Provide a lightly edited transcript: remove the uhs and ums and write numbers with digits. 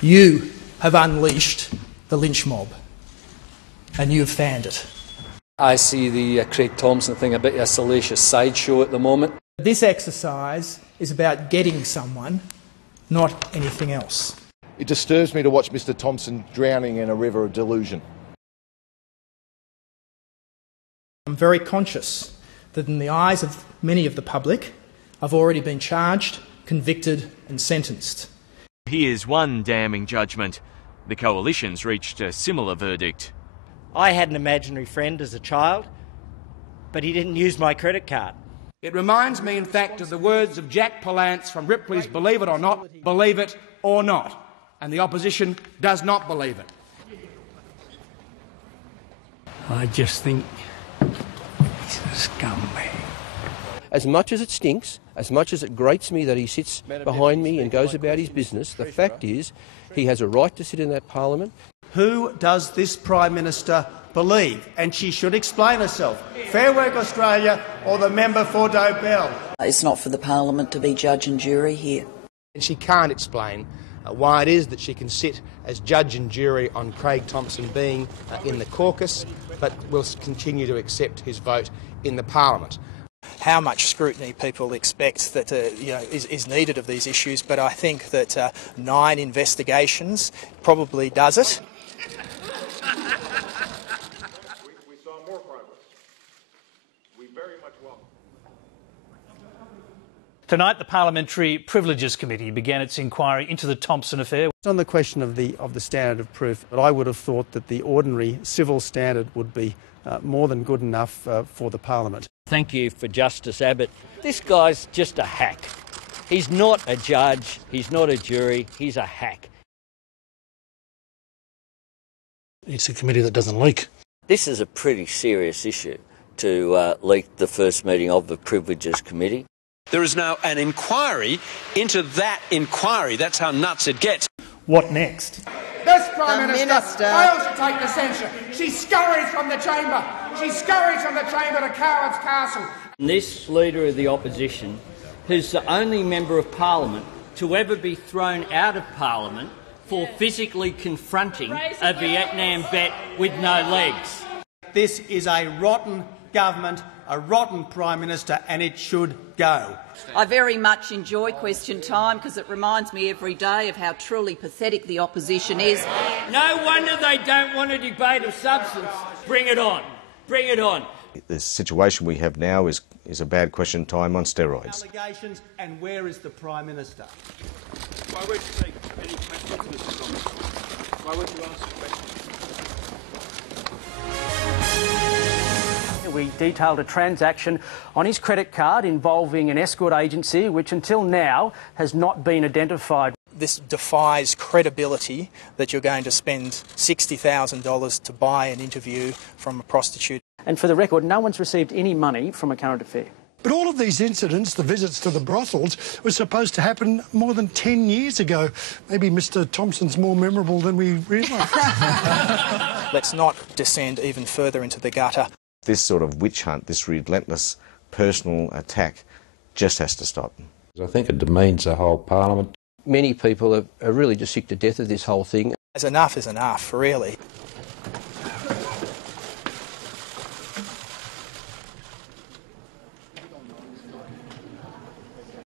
You have unleashed the lynch mob, and you've fanned it. I see the Craig Thomson thing a bit of a salacious sideshow at the moment. This exercise is about getting someone, not anything else. It disturbs me to watch Mr Thomson drowning in a river of delusion. I'm very conscious that in the eyes of many of the public, I've already been charged, convicted and sentenced. Here's one damning judgment. The Coalition's reached a similar verdict. I had an imaginary friend as a child, but he didn't use my credit card. It reminds me, in fact, of the words of Jack Palance from Ripley's Believe It or Not, believe it or not. And the opposition does not believe it. I just think he's a scumbag. As much as it stinks, as much as it grates me that he sits behind me and goes about his business, the fact is he has a right to sit in that parliament. Who does this Prime Minister believe? And she should explain herself. Fair Work Australia or the member for Dobell? It's not for the parliament to be judge and jury here. And she can't explain why it is that she can sit as judge and jury on Craig Thomson being in the caucus, but will continue to accept his vote in the parliament. How much scrutiny people expect that is needed of these issues, but I think that 9 investigations probably does it. We saw more progress. We very much welcome. Tonight, the Parliamentary Privileges Committee began its inquiry into the Thomson affair. On the question of the standard of proof, I would have thought that the ordinary civil standard would be more than good enough for the Parliament. Thank you for Justice Abbott. This guy's just a hack. He's not a judge, he's not a jury, he's a hack. It's a committee that doesn't leak. This is a pretty serious issue to leak the first meeting of the Privileges Committee. There is now an inquiry into that inquiry. That's how nuts it gets. What next? This Prime Minister fails to take the censure. She scurries from the chamber. She scurries from the chamber to Coward's Castle. This Leader of the Opposition, who's the only Member of Parliament to ever be thrown out of Parliament for physically confronting a Vietnam vet with no legs. This is a rotten government, a rotten Prime Minister, and it should go. I very much enjoy question time because it reminds me every day of how truly pathetic the opposition is. No wonder they don't want a debate of substance. Bring it on. Bring it on. The situation we have now is a bad question time on steroids. Allegations, and where is the Prime Minister? Why won't you take any questions, Mr. Thomson? Why won't you answer questions? We detailed a transaction on his credit card involving an escort agency which until now has not been identified. This defies credibility that you're going to spend $60,000 to buy an interview from a prostitute. And for the record, no one's received any money from a current affair. But all of these incidents, the visits to the brothels, were supposed to happen more than 10 years ago. Maybe Mr Thomson's more memorable than we realise. Let's not descend even further into the gutter. This sort of witch hunt, this relentless personal attack, just has to stop. I think it demeans the whole Parliament. Many people are really just sick to death of this whole thing. Enough is enough, really.